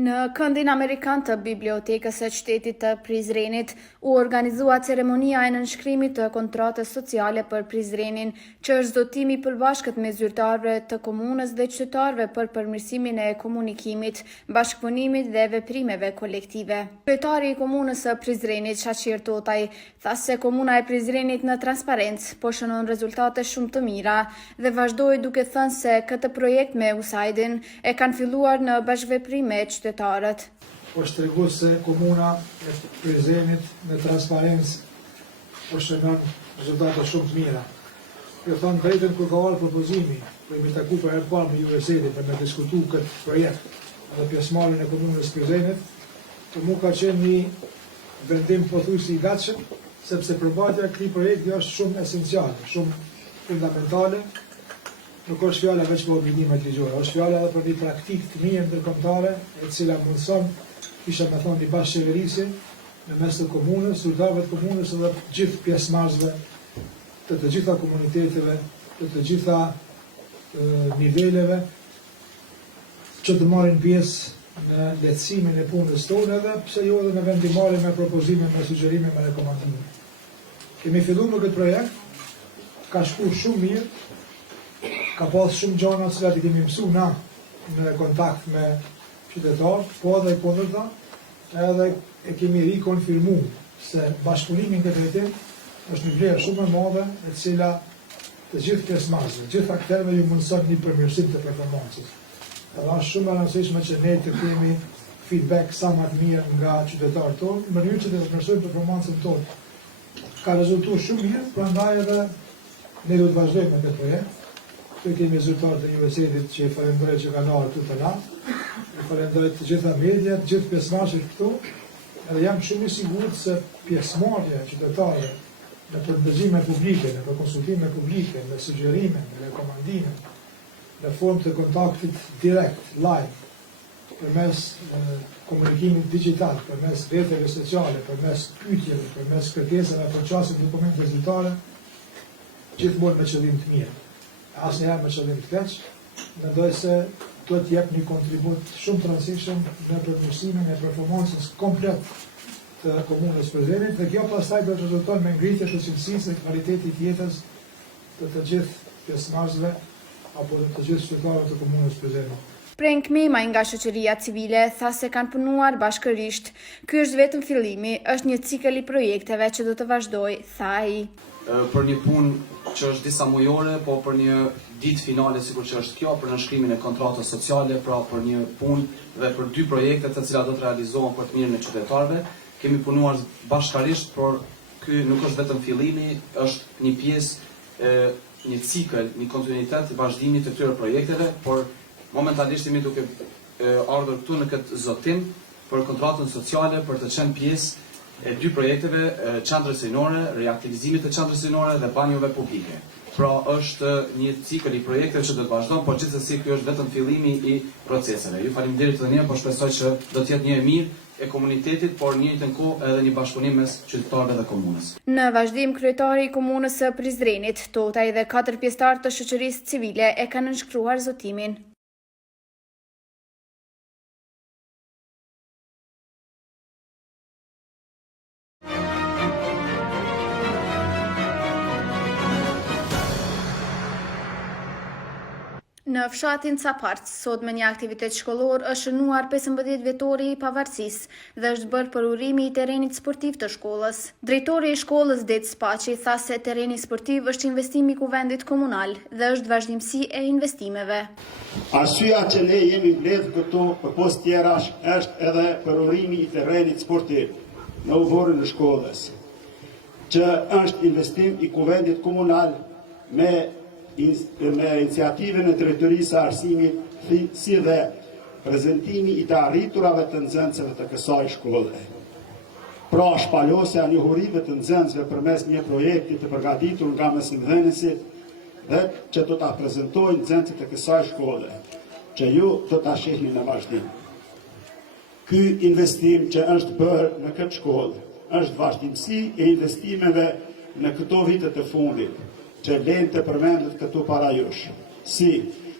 Në këndin Amerikan të Bibliotekës së Qytetit të Prizrenit u organizua ceremonia e nënshkrimit të kontratës sociale për Prizrenin, që është zotimi i përbashkët me zyrtarëve të komunës dhe qytetarëve për përmirësimin e komunikimit, bashkëpunimit dhe veprimeve kolektive. Kryetari i komunës së Prizrenit, Shaqir Totaj, tha se komuna e Prizrenit në transparencë po shënon rezultate shumë të mira dhe vazhdoi duke thënë se këtë projekt me USAID-in e kanë filluar në bashkëveprim me qytetarët. Po shtregu se komuna e Prizrenit në transparencë po shënon rezultate shumë të mira. Jo thonë drejtën kur ka ardhur propozimi, po i taku për herë parë me USAID për me diskutu këtë projekt dhe pjesëmarrjen e komunës Prizrenit, po mu ka qenë një vendim pothuajse i gatshëm, sepse përmbajtja e këtij projekti është shumë esenciale, shumë fundamentale. Nuk është fjala veç për obligimet ligjore, është fjala edhe për një praktikë të mirë ndërkombëtare, e cila mundson, kisha me thonë, një bashkëqeverisje në mes të komunës, zyrtarëve të komunës dhe gjithë pjesëmarrësve të gjitha komuniteteve, të gjitha niveleve, që të marrin pjesë në lehtësimin e punës tonë edhe pse jo edhe në vendimarrje me propozime, me sugjerime, me rekomandime. Kemi filluar me këtë projekt, ka shkuar shumë mirë. Ka pas shumë gjëra që i kemi mësuar na në kontakt me qytetarët, po edhe kundërta, edhe e kemi rikonfirmuar se bashkëpunimi në këtë drejtim është një vlerë shumë e madhe, e cila të gjithë pjesëmarrësve, të gjithë aktorëve ju mundson një përmirësim të performancës. Edhe është shumë e rëndësishme që ne të kemi feedback sa më të mirë nga qytetarët tonë, në mënyrë që të përmirësojmë performancën tonë. Ka rezultuar shumë mirë, prandaj edhe ne do të vazhdojmë me këtë projekt. Këtu kemi zyrtarët e USAID-it që i falenderoj që kanë ardhur këtu të na. I falenderoj të gjitha mediat, të gjithë pjesëmarrësit këtu. Edhe jam shumë i sigurt se pjesëmarrja e qytetarëve në përdëgjime publike, në konsultime publike, në sugjerime, në rekomandime, në formë të kontaktit direkt, live, përmes komunikimit digital, përmes rrjeteve sociale, përmes pyetjeve, përmes kërkesave për çastet dokumente zyrtare, gjithmonë me qëllim të mirë. Asnjëherë me qëllim të keq, mendoj se do të jep një kontribut shumë të rëndësishëm në përmirësimin e performancës komplet të komunës Prizrenit, dhe kjo pastaj do të rezulton me ngritje të cilësisë dhe kvalitetit të jetës të gjithë pjesëmarrësve apo të gjithë qytetarëve të komunës Prizrenit. Prenk Mema nga shoqëria civile tha se kanë punuar bashkërisht. Ky është vetëm fillimi, është një cikël i projekteve që do të vazhdojë, tha ai. Për një punë që është disa mujore, po për një ditë finale sikur që është kjo, për nënshkrimin e kontratës sociale, pra për një punë dhe për 2 projekte të cilat do të realizohen për të mirën e qytetarëve. Kemi punuar bashkërisht, por ky nuk është vetëm fillimi, është një pjesë, një cikël, një kontinuitet i vazhdimit të këtyre projekteve, por momentalisht jemi duke ardhur këtu në këtë zotim për kontratën sociale, për të qenë pjesë e 2 projekteve, qendrës sejnore, reaktivizimit të qendrës sejnore dhe banjove publike. Pra është një cikël i projekteve që do të vazhdon, por gjithsesi ky është vetëm fillimi i proceseve. Ju faleminderit edhe një, por shpresoj që do të jetë një e mirë e komunitetit, por në njëjtën kohë edhe një bashkëpunim mes qytetarëve dhe komunës. Në vazhdim, kryetari i komunës së Prizrenit, Totaj dhe 4 pjesëtarë të shoqërisë civile e kanë nënshkruar zotimin. Në fshatin Caparc, sot me një aktivitet shkollor është shënuar 15 vjetori i pavarësisë dhe është bërë për urimi i terrenit sportiv të shkollës. Drejtori i shkollës Det Spaçi tha se terreni sportiv është investim i kuvendit komunal dhe është vazhdimsi e investimeve. Arsyeja që ne jemi mbledhur këtu përpos tjerash është edhe për urimi i terrenit sportiv në udhërin e shkollës, që është investim i kuvendit komunal me iniciativën e drejtorisë së arsimit, si dhe prezantimi i të arriturave të nxënësve të kësaj shkolle. Pra shpalosja e njohurive të nxënësve përmes një projekti të përgatitur nga mësimdhënësit dhe që do ta prezantojnë nxënësit të kësaj shkolle, që ju do ta shihni në vazhdim. Ky investim që është bërë në këtë shkollë është vazhdimsi e investimeve në këto vite të fundit, që vlen të përmendet këtu para jush, si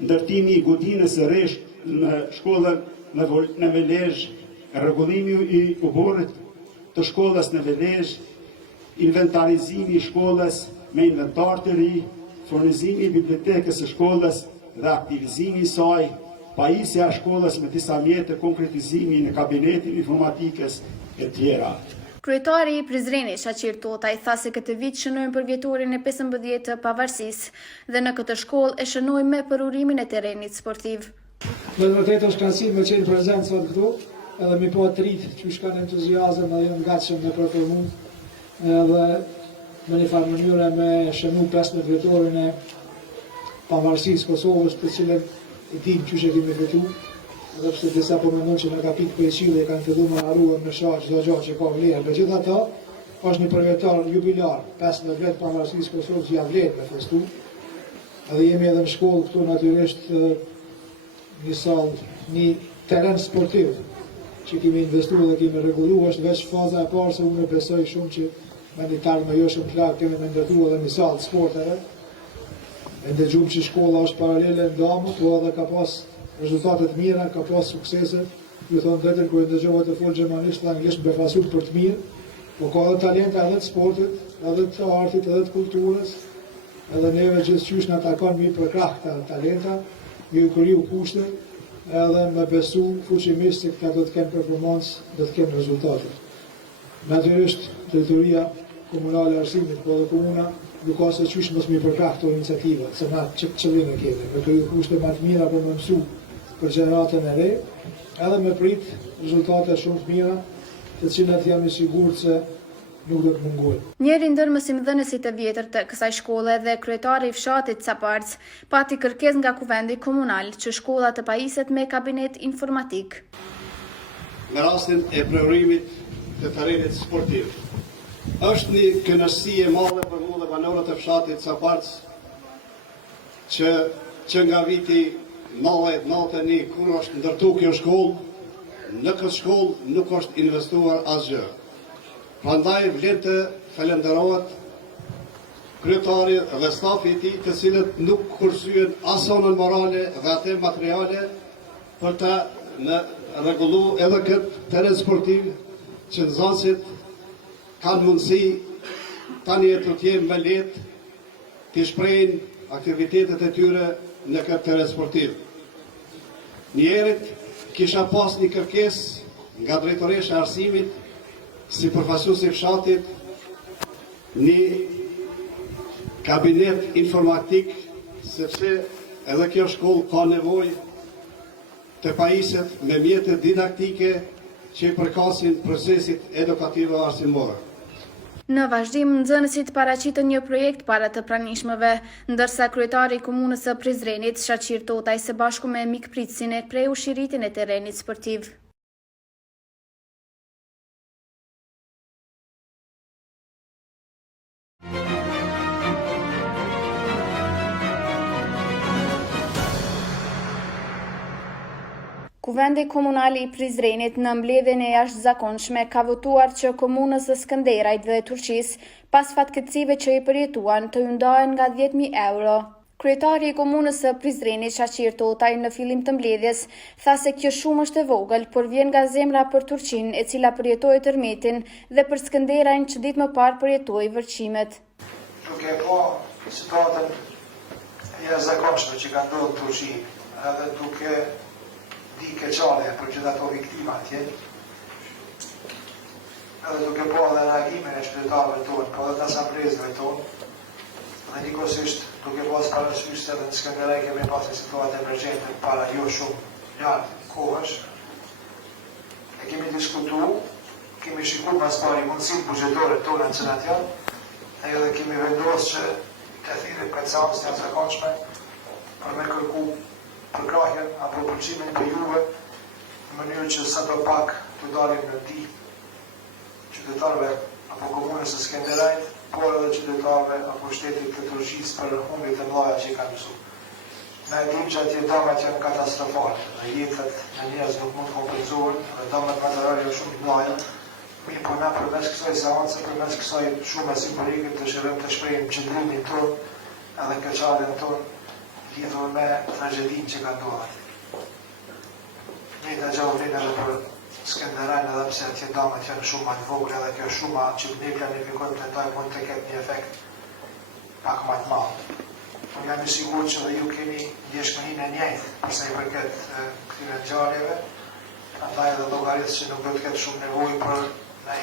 ndërtimi i godinës së rish në shkollën në Velezh, rregullimi i uborrit të shkollës në Velezh, inventarizimi i shkollës me inventar të ri, furnizimi i bibliotekës së shkollës dhe aktivizimi i saj, pajisja e shkollës me disa mjete konkretizimi në kabinetin informatikës e tjera. Kryetari i Prizrenit, Shaqir Totaj, tha se këtë vit shënojnë për vjetorin e 15 të pavarësisë dhe në këtë shkollë e shënojnë me përurimin e terrenit sportiv. Me të vërtetë është kënaqësi me qenë prezent sot këtu, edhe mi po të rritë që shkanë entuziazëm dhe janë gatshëm me performum, edhe me një farë mënyre me shënu 15 vjetorin e pavarësisë Kosovës, për cilën i tim që kemi fitu, edhe pse disa po mendon që në ka pikë për qile e kanë fillu më haruar në shaq çdo gjë që ka vlerë. Megjithatë, është një përvjetor jubilar, 15 vjet pavarësisë Kosovës ja vlen me festu. Edhe jemi edhe në shkollë këtu natyrisht një sallë, një terren sportiv që kemi investuar dhe kemi rregulluar, është veç faza e parë se unë besoj shumë që me një tarë më jo shumë klak kemi me ndërtuar edhe një sallë sporteve. E ndëgjum që shkolla është paralele ndamë, po edhe ka pas rezultatet mira, ka pas suksese. Ju thonë drejtën kur e dëgjova të folë gjermanisht dhe anglisht befasur për të mirë, po ka edhe talenta edhe të sportit, edhe të artit, edhe të kulturës, edhe neve gjithçysh na takon mi për krah këta talenta, mi u kriju kushte, edhe me besu fuqimisht se këta do të kenë performancë, do të kenë rezultate. Natyrisht, drejtoria komunale e arsimit, po edhe komuna, nuk ka se qysh mos mi përkrah këto iniciativa, se na qëllim e kemi, me kriju kushte më të mira për më mësu për gjeneratën e re, edhe me prit rezultate shumë të mira, të cilat jam i sigurt se nuk do të mungojnë. Njëri ndër mësimdhënësit e vjetër të kësaj shkolle dhe kryetari i fshatit Caparc pati kërkesë nga kuvendi komunal që shkolla të pajiset me kabinet informatik. Në rastin e preferimit të terrenit sportiv, është një kënaqësi e madhe për mua dhe banorët e fshatit Caparc që nga viti 91 kur është ndërtu kjo shkollë, në këtë shkollë nuk është investuar asgjë. Prandaj vlen të falenderohet kryetari dhe stafi i tij, të cilët nuk kursyen as anën morale dhe atë materiale për të rregullu edhe këtë terren sportiv që nxënësit kanë mundësi tani të jenë më lehtë të shprehin aktivitetet e tyre në këtë terren sportiv. Njerit kisha pas një kërkesë nga drejtoresha e arsimit si përfaqësues i fshatit, një kabinet informatik, sepse edhe kjo shkollë ka nevojë të pajiset me mjete didaktike që i përkasin procesit edukativ arsimor. Në vazhdim, nxënësit paraqitën një projekt para të pranishmëve, ndërsa kryetari i komunës së Prizrenit, Shaqir Totaj, së bashku me mikpritësin e preju shiritin e terrenit sportiv. Kuvendi komunal i Prizrenit në mbledhjen e jashtëzakonshme ka votuar që komunës së Skënderajt dhe Turqisë, pas fatkeqësive që i përjetuan, të ju ndahen nga 10.000 euro. Kryetari i komunës së Prizrenit, Shaqir Totaj, në fillim të mbledhjes, tha se kjo shumë është e vogël, por vjen nga zemra për Turqinë, e cila përjetoi tërmetin, dhe për Skënderajin që ditë më parë përjetoi vërqimet. Duke po situatën e jashtëzakonshme që ka ndodhur në Turqi, edhe duke di keqare për gjithë ato viktima atje, edhe duke po edhe reagimin e qytetarëve tonë, po edhe të asamblezëve tonë, dhe njëkohësisht duke pas parasysh se edhe në Skënderaj kemi pas një situatë emergjente para jo shumë lartë kohësh, e kemi diskutu, kemi shikuar pas pari mundësitë buxhetore tona në cilat janë, edhe kemi vendosur që të thirrim përcaus të jashtëzakonshme për me kërku përkrahjen apo përqimin të juve në mënyrë që sa do pak të dalim në di qytetarëve apo komunës së Skënderajt, por edhe qytetarëve apo shtetit të Turqisë për humbjet e mëdha që i kanë mësuar. Ne e dim që atje dëmet janë katastrofale, dhe jetët e njerëz nuk mund të kompenzohen, dhe dëmet materiale janë shumë të mëdha. Mirë, po na përmes kësaj seance, përmes kësaj shumë simbolike të shërojmë të shprehim qëndrimin tonë edhe keqardhjen tonë lidhur me tragjedinë që ka ndodhur. Njëta gjallërinë edhe për Skenderajnë edhe pse atje damat janë shumë më të vogla edhe kjo shuma që ne planifikojmë të ndaj mund të ketë një efekt pak më të madh. Unë jam i sigurt që dhe ju keni ndjeshmërinë e njëjtë përsa i përket këtyre ngjarjeve, prandaj edhe llogarisë që nuk do të ketë shumë nevojë për një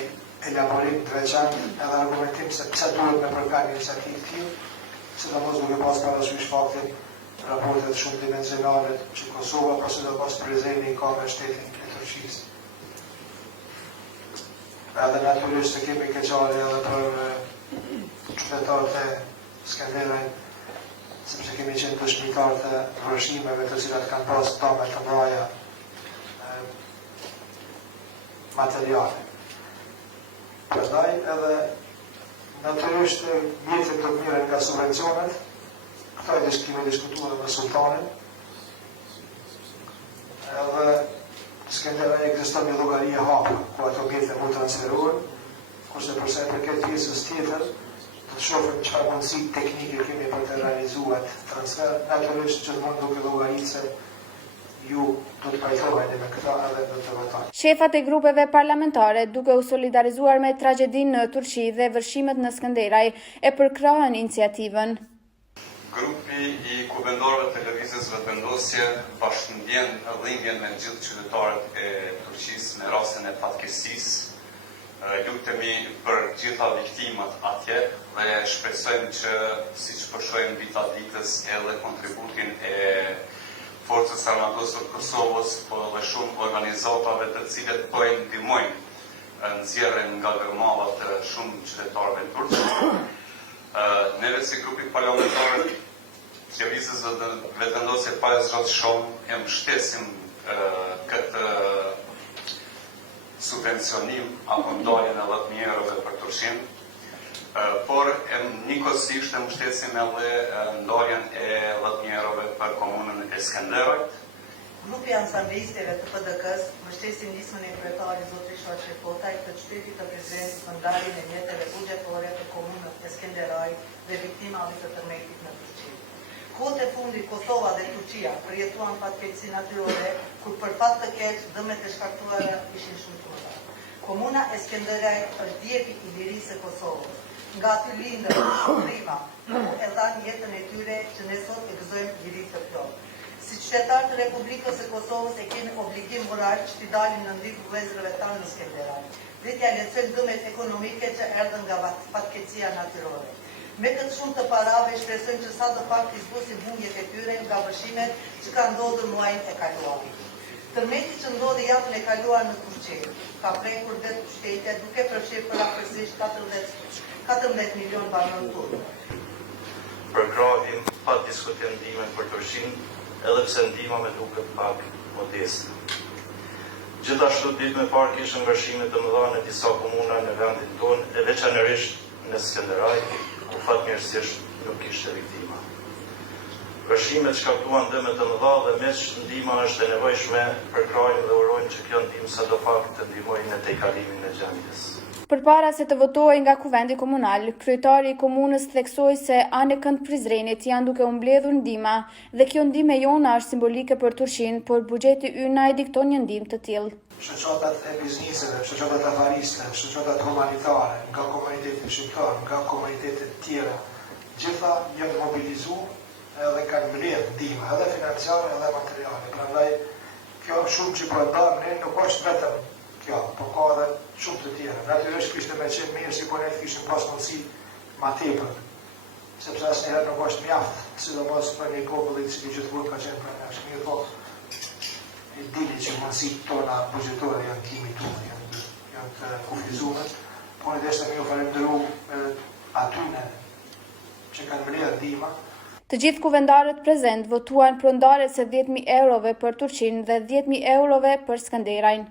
elaborim të veçantë edhe argumentim se pse duhet me përkajmë iniciativë të tillë, sidomos duke pas parasysh faktin raportet shumë dimensionale që Kosova, por sidomos Prizreni ka me shtetin e Turqisë. Edhe natyrisht të kemi keqarje edhe për qytetarët e Skenderajnë, sepse kemi qenë dëshmitarë të vërshimeve të cilat kanë pas dame të mraja materiale. Prandaj edhe natyrisht mjetet të mire nga subvencionet, këta i kemi diskutuar me sultanin, edhe Skenderaj ekziston një llogari e hapur, ku ato objekte mund të transferohen, kurse përsa i përket pjesës tjetër, të shohim çfarë mundësi teknike kemi për të realizuar transfer, natyrisht gjithmonë duke llogaritë se ju do të pajtoheni me këta edhe do të votoni. Shefat e grupeve parlamentare, duke u solidarizuar me tragjedinë në Turqi dhe vërshimet në Skënderaj, e përkrahën iniciativën. Grupi i kuvendorëve të lëvizjes vetëvendosje bashkëndjen dhimbjen me gjithë qytetarët e Turqisë në rastin e fatkeqësisë. Lutemi për gjitha viktimat atje dhe shpresojmë që, siç po shohim vita ditës, edhe kontributin e Forcës Armatose të Kosovës, po dhe shumë organizatave të cilët po e ndihmojnë nxjerrjen nga gërmallat të shumë qytetarëve turq. Neve si grupi parlamentar të lëvizjes vetëvendosje pa zgjat shumë e mbështesim këtë subvencionim apo ndaljen e 10.000 eurove për Turqinë, por njëkohësisht e mbështesim edhe ndaljen e 10.000 eurove për komunën e Skenderajt. Grupi ansamblistëve të PDK-s mbështesim nismën e kryetarit zotri Shoqe Potaj të qytetit të Prizrenit për ndarjen e mjeteve buxhetore për komunën e Skenderajt dhe viktimave të tërmetit në Turqi. Kohët e fundit Kosova dhe Turqia përjetuan fatkeqësi natyrore, kur për fat të keq dëmet e shkaktuara ishin shumë të mëdha. Komuna e Skenderajt është djepi i lirisë së Kosovës. Nga aty lindën shumë rrima, e dhanë jetën e tyre që ne sot e gëzojmë liritë të plotë. Si qytetarë të Republikës së Kosovës e kemi obligim moral që t'i dalim në ndihmë vëllezërve tanë në Skenderaj. Dhe t'ia lehtësojmë dëmet ekonomike që erdhën nga fatkeqësia natyrore. Me këtë shumë të parave shpresojmë që sa do pak t'i zbusim humjet e tyre nga vërshimet që ka ndodhur muajin e kaluar. Tërmeti që ndodhi javën e kaluar në Turqi ka prekur dhe shtete duke përfshirë përafërsisht 14 milion banor turk. Përkrahim pa diskutim ndihmën për Turqinë, edhe pse ndihma me duket pak modeste. Gjithashtu ditë me parë kishën vërshime të mëdha në disa komuna në vendin tonë, e veçanërisht në Skenderaj, ku fatmirësisht nuk kishte viktima. Vërshimet shkaktuan dëme të mëdha dhe mes ndihma është e nevojshme, përkrahim dhe urojmë që kjo ndihmë sadopak të ndihmojë në tejkalimin e gjendjes. Përpara se të votojë nga kuvendi komunal, kryetari i komunës theksoi se anë e kënd Prizrenit janë duke u mbledhur ndihma dhe kjo ndihmë jona është simbolike për Turqinë, por buxheti ynë na e dikton një ndihmë të tillë. Shoqatat e bizniseve, shoqatat afariste, shoqatat humanitare, nga komunitetet shqiptar, nga komunitetet tjera, gjitha janë mobilizuar edhe kanë mbledhur ndihmë, edhe financiare edhe materiale. Prandaj kjo shumë që po bëjmë ne nuk është vetëm kjo, por ka edhe shumë të tjera. Natyrisht kishte me qenë mirë si po ne kishim pas mundësi ma tepër, sepse asnjëherë nuk është mjaft, sidomos për një popull i cili gjithmonë ka qenë për nesh. Mirë po, e dini që mundësitë tona buxhetore janë të limituara, janë të kufizuar, por ne deshte me u falendëru atyne që kanë mbledhur ndihma. Të gjithë kuvendarët prezent votuan për ndarjen e 10.000 eurove për Turqinë dhe 10.000 eurove për Skënderajin.